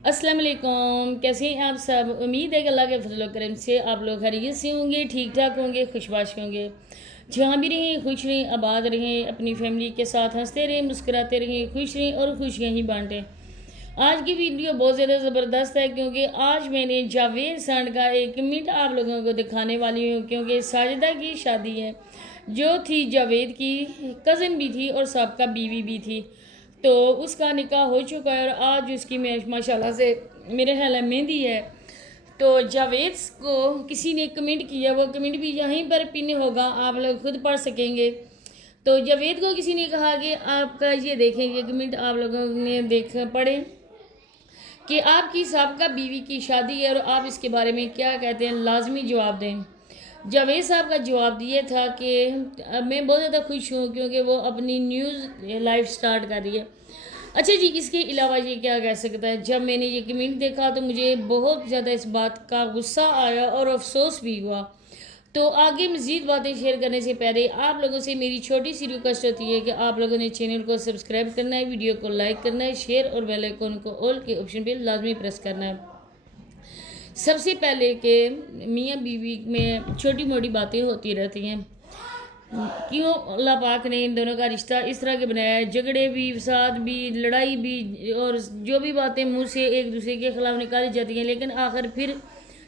अस्सलाम वालेकुम। कैसे हैं आप सब? उम्मीद है कि अल्लाह के फजल व करम से आप लोग खैरियत से होंगे, ठीक ठाक होंगे, खुशबाश होंगे। जहाँ भी रहें खुश रहें, आबाद रहें, अपनी फैमिली के साथ हंसते रहें, मुस्कुराते रहें, खुश रहें और खुशियाँ ही बांटें। आज की वीडियो बहुत ज़्यादा ज़बरदस्त है क्योंकि आज मैंने जावेद सांड का एक मिनट आप लोगों को दिखाने वाली हूँ, क्योंकि साजिदा की शादी है जो थी जावेद की कज़न भी थी और सबका बीवी भी थी। तो उसका निकाह हो चुका है और आज उसकी माशाल्लाह से मेरे ख्याल है मेहंदी है। तो जावेद को किसी ने कमेंट किया, वो कमेंट भी यहीं पर पिन होगा, आप लोग खुद पढ़ सकेंगे। तो जावेद को किसी ने कहा कि आपका ये देखें, ये कमेंट आप लोगों ने देख पढ़े कि आपकी साबका बीवी की शादी है और आप इसके बारे में क्या कहते हैं, लाजमी जवाब दें। जावेद साहब का जवाब दिया था कि मैं बहुत ज़्यादा खुश हूँ क्योंकि वो अपनी न्यूज़ लाइफ स्टार्ट कर रही है। अच्छा जी, इसके अलावा ये क्या कह सकता है। जब मैंने ये कमेंट देखा तो मुझे बहुत ज़्यादा इस बात का गुस्सा आया और अफसोस भी हुआ। तो आगे मज़ीद बातें शेयर करने से पहले आप लोगों से मेरी छोटी सी रिक्वेस्ट होती है कि आप लोगों ने चैनल को सब्सक्राइब करना है, वीडियो को लाइक करना है, शेयर और बेल आइकन को ऑल के ऑप्शन पे लाजमी प्रेस करना है। सबसे पहले कि मियाँ बीवी में छोटी मोटी बातें होती रहती हैं। क्यों अल्लाह पाक ने इन दोनों का रिश्ता इस तरह के बनाया है, झगड़े भी, फसाद भी, लड़ाई भी और जो भी बातें मुंह से एक दूसरे के खिलाफ निकाली जाती हैं, लेकिन आखिर फिर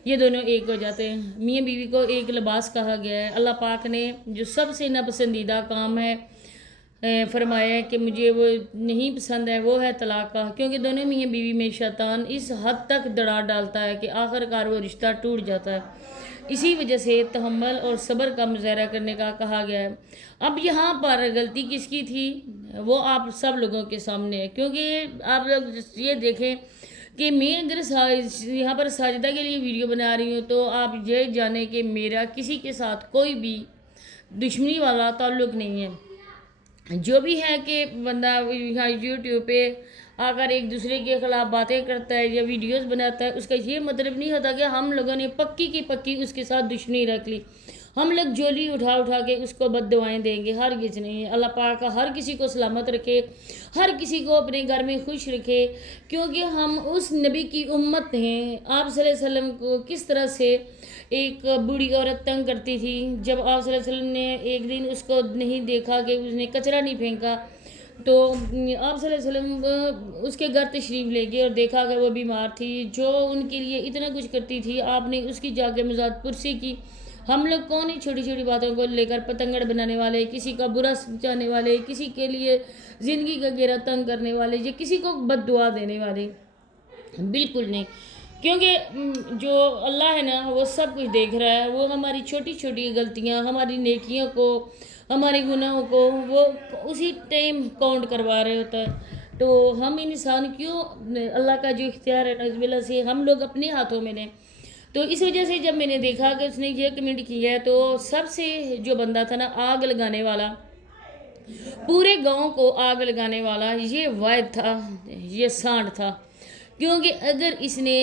ये दोनों एक हो जाते हैं। मियाँ बीवी को एक लिबास कहा गया है। अल्लाह पाक ने जो सबसे नापसंदीदा काम है फरमाया है कि मुझे वो नहीं पसंद है, वो है तलाक का, क्योंकि दोनों मियाँ बीवी में शैतान इस हद तक दरार डालता है कि आखिरकार वो रिश्ता टूट जाता है। इसी वजह से तहम्मुल और सब्र का मुजाहरा करने का कहा गया है। अब यहाँ पर गलती किसकी थी वो आप सब लोगों के सामने है, क्योंकि आप लोग ये देखें कि मैं अगर यहाँ पर साजिदा के लिए वीडियो बना रही हूँ तो आप ये जाने कि मेरा किसी के साथ कोई भी दुश्मनी वाला ताल्लुक़ नहीं है। जो भी है कि बंदा यहाँ यूट्यूब पे आकर एक दूसरे के खिलाफ बातें करता है या वीडियोस बनाता है, उसका ये मतलब नहीं होता कि हम लोगों ने पक्की की पक्की उसके साथ दुश्मनी रख ली, हम लोग जोली उठा उठा के उसको बद्दुआएं देंगे। हरगिज़ नहीं है। अल्लाह पाक हर किसी को सलामत रखे, हर किसी को अपने घर में खुश रखे, क्योंकि हम उस नबी की उम्मत हैं। आप सल्लल्लाहु अलैहि वसल्लम को किस तरह से एक बूढ़ी औरत तंग करती थी, जब आप सल्लल्लाहु अलैहि वसल्लम ने एक दिन उसको नहीं देखा कि उसने कचरा नहीं फेंका, तो आप सल्लल्लाहु अलैहि वसल्लम उसके घर तशरीफ़ ले गए और देखा कि वो बीमार थी, जो उनके लिए इतना कुछ करती थी, आपने उसकी जाके मजाद पुरसी की। हम लोग कौन ही छोटी छोटी बातों को लेकर पतंगड़ बनाने वाले, किसी का बुरा सोचने वाले, किसी के लिए ज़िंदगी का घेरा तंग करने वाले, या किसी को बद्दुआ देने वाले, बिल्कुल नहीं। क्योंकि जो अल्लाह है ना वो सब कुछ देख रहा है। वो हमारी छोटी छोटी गलतियाँ, हमारी नेकियों को, हमारे गुनाहों को वो उसी टाइम काउंट करवा रहे होता है। तो हम इंसान क्यों अल्लाह का जो इख्तियार है नज़बिल्ला से हम लोग अपने हाथों में लें। तो इस वजह से जब मैंने देखा कि उसने ये कमेंट किया है, तो सबसे जो बंदा था ना आग लगाने वाला, पूरे गांव को आग लगाने वाला, ये वायद था, ये सांड था। क्योंकि अगर इसने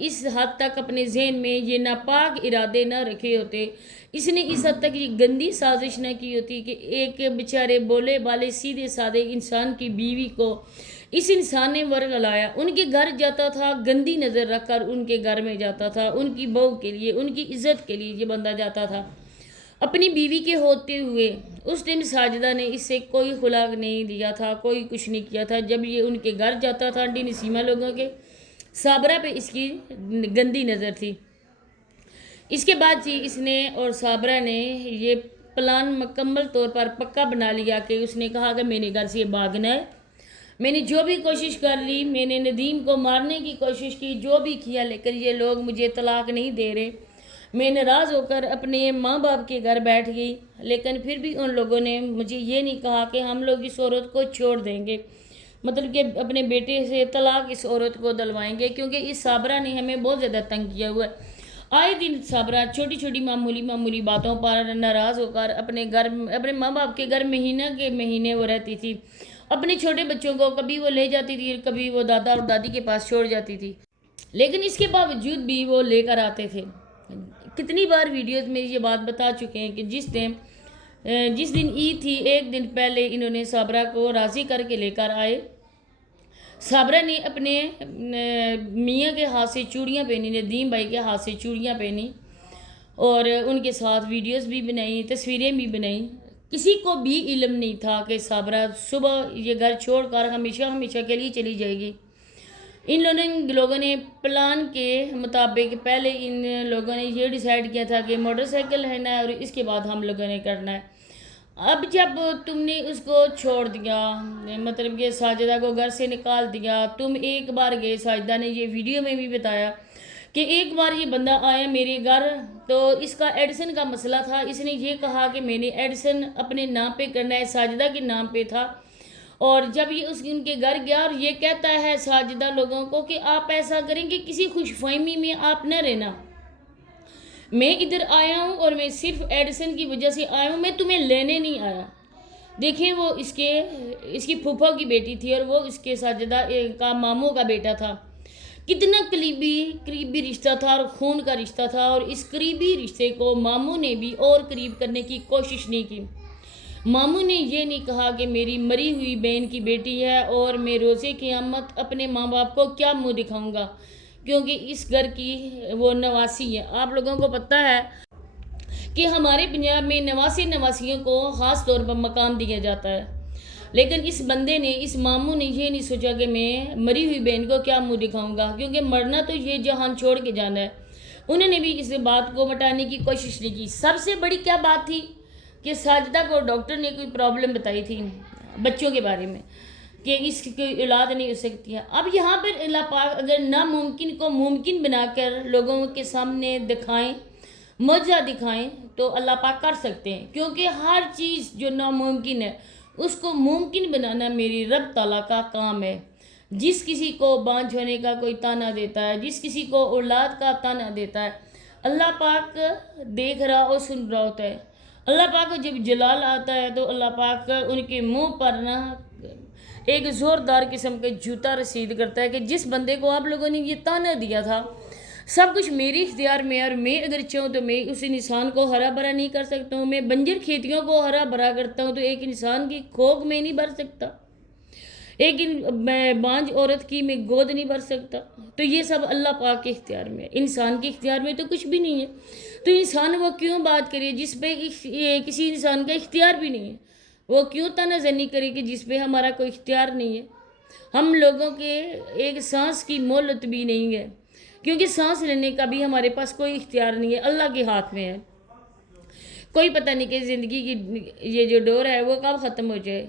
इस हद तक अपने जहन में ये नापाक इरादे न रखे होते, इसने इस हद तक ये गंदी साजिश न की होती कि एक बेचारे बोले बाले सीधे साधे इंसान की बीवी को इस इंसान ने वर्ग लाया, उनके घर जाता था, गंदी नज़र रख कर उनके घर में जाता था, उनकी बहू के लिए, उनकी इज्जत के लिए ये बंदा जाता था अपनी बीवी के होते हुए। उस टाइम साजिदा ने इससे कोई खुलाक नहीं दिया था, कोई कुछ नहीं किया था। जब ये उनके घर जाता था, आंटी नसीमा लोगों के, साबरा पे इसकी गंदी नज़र थी। इसके बाद जी इसने और साबरा ने ये प्लान मुकम्मल तौर पर पक्का बना लिया कि उसने कहा कि मैंने घर से भागना है। मैंने जो भी कोशिश कर ली, मैंने नदीम को मारने की कोशिश की, जो भी किया, लेकिन ये लोग मुझे तलाक नहीं दे रहे। मैं नाराज़ होकर अपने माँ बाप के घर बैठ गई, लेकिन फिर भी उन लोगों ने मुझे ये नहीं कहा कि हम लोग इस औरत को छोड़ देंगे, मतलब कि अपने बेटे से तलाक इस औरत को दिलवाएंगे, क्योंकि इस साबरा ने हमें बहुत ज़्यादा तंग किया हुआ है। आए दिन साबरा छोटी छोटी मामूली मामूली बातों पर नाराज़ होकर अपने घर, अपने माँ बाप के घर महीना के महीने वो रहती थी। अपने छोटे बच्चों को कभी वो ले जाती थी, कभी वो दादा और दादी के पास छोड़ जाती थी, लेकिन इसके बावजूद भी वो लेकर आते थे। कितनी बार वीडियोस में ये बात बता चुके हैं कि जिस दिन ईद थी एक दिन पहले इन्होंने साबरा को राज़ी करके लेकर आए। صابرہ نے اپنے میاں کے ہاتھ سے چوڑیاں پہنی، ندیم بھائی کے ہاتھ سے چوڑیاں پہنی اور ان کے ساتھ ویڈیوز بھی بنائی، تصویریں بھی بنائیں۔ کسی کو بھی علم نہیں تھا کہ صابرہ صبح یہ گھر چھوڑ کر ہمیشہ کے لیے چلی جائے گی۔ ان لوگوں نے پلان کے مطابق پہلے ان لوگوں نے یہ ڈیسائیڈ کیا تھا کہ موٹر سائیکل لینا ہے اور اس کے بعد ہم لوگوں نے کرنا ہے۔ اب جب تم نے اس کو چھوڑ دیا، مطلب کہ ساجدہ کو گھر سے نکال دیا، تم ایک بار گئے، ساجدہ نے یہ ویڈیو میں بھی بتایا کہ ایک بار یہ بندہ آیا میرے گھر، تو اس کا ایڈیسن کا مسئلہ تھا، اس نے یہ کہا کہ میں نے ایڈیسن اپنے نام پہ کرنا ہے، ساجدہ کے نام پہ تھا، اور جب یہ ان کے گھر گیا اور یہ کہتا ہے ساجدہ لوگوں کو کہ آپ ایسا کریں کہ کسی خوش فہمی میں آپ نہ رہنا، میں ادھر آیا ہوں اور میں صرف ایڈیسن کی وجہ سے آیا ہوں، میں تمہیں لینے نہیں آیا۔ دیکھیں وہ اس کی پھوپھا کی بیٹی تھی اور وہ اس کے ساجدہ کا ماموں کا بیٹا تھا، کتنا قریبی رشتہ تھا اور خون کا رشتہ تھا، اور اس قریبی رشتے کو ماموں نے بھی اور قریب کرنے کی کوشش نہیں کی۔ ماموں نے یہ نہیں کہا کہ میری مری ہوئی بہن کی بیٹی ہے اور میں روزے قیامت اپنے ماں باپ کو کیا منہ دکھاؤں گا، کیونکہ اس گھر کی وہ نواسی ہے۔ آپ لوگوں کو پتہ ہے کہ ہمارے پنجاب میں نواسیوں کو خاص طور پر مقام دیا جاتا ہے، لیکن اس بندے نے، اس ماموں نے یہ نہیں سوچا کہ میں مری ہوئی بہن کو کیا منہ دکھاؤں گا، کیونکہ مرنا تو یہ جہان چھوڑ کے جانا ہے۔ انہوں نے بھی اس بات کو مٹانے کی کوشش نہیں کی۔ سب سے بڑی کیا بات تھی کہ ساجدہ کو ڈاکٹر نے کوئی پرابلم بتائی تھی بچوں کے بارے میں کہ اس کی اولاد نہیں ہو سکتی ہے۔ اب یہاں پر اللہ پاک اگر ناممکن کو ممکن بنا کر لوگوں کے سامنے دکھائیں، معجزہ دکھائیں، تو اللہ پاک کر سکتے ہیں، کیونکہ ہر چیز جو ناممکن ہے اس کو ممکن بنانا میری رب تعالیٰ کا کام ہے۔ جس کسی کو بانجھ ہونے کا کوئی تانا دیتا ہے، جس کسی کو اولاد کا تانا دیتا ہے، اللہ پاک دیکھ رہا اور سن رہا ہوتا ہے۔ اللہ پاک کو جب جلال آتا ہے تو اللہ پاک ان کے منہ پر نہ ایک زوردار قسم کا جوتا رسید کرتا ہے کہ جس بندے کو آپ لوگوں نے یہ تانا دیا تھا، سب کچھ میری اختیار میں، اور میں اگر چاہوں تو میں اس انسان کو ہرا بھرا نہیں کر سکتا ہوں، میں بنجر کھیتیوں کو ہرا بھرا کرتا ہوں تو ایک انسان کی کھوک میں نہیں بھر سکتا، ایک بانجھ عورت کی میں گود نہیں بھر سکتا، تو یہ سب اللہ پاک کے اختیار میں ہے، انسان کے اختیار میں تو کچھ بھی نہیں ہے۔ تو انسان وہ کیوں بات کرے جس پہ کسی انسان کا اختیار بھی نہیں ہے، وہ کیوں تانا زنی کرے کہ جس پہ ہمارا کوئی اختیار نہیں ہے۔ ہم لوگوں کے ایک سانس کی مہلت بھی نہیں ہے، کیونکہ سانس لینے کا بھی ہمارے پاس کوئی اختیار نہیں ہے، اللہ کے ہاتھ میں ہے۔ کوئی پتہ نہیں کہ زندگی کی یہ جو دور ہے وہ کب ختم ہو جائے۔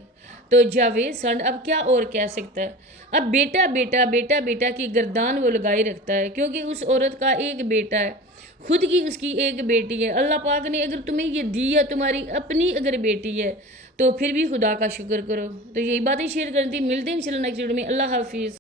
تو جاوید سنڈ اب کیا اور کہہ سکتا ہے؟ اب بیٹا کی گردان وہ لگائی رکھتا ہے، کیونکہ اس عورت کا ایک بیٹا ہے، خود کی اس کی ایک بیٹی ہے۔ اللہ پاک نے اگر تمہیں یہ دی ہے، تمہاری اپنی اگر بیٹی ہے، تو پھر بھی خدا کا شکر کرو۔ تو یہی باتیں شیئر کرتی، ملتے ہیں انشاءاللہ نیکسٹ ویڈیو میں۔ اللہ حافظ۔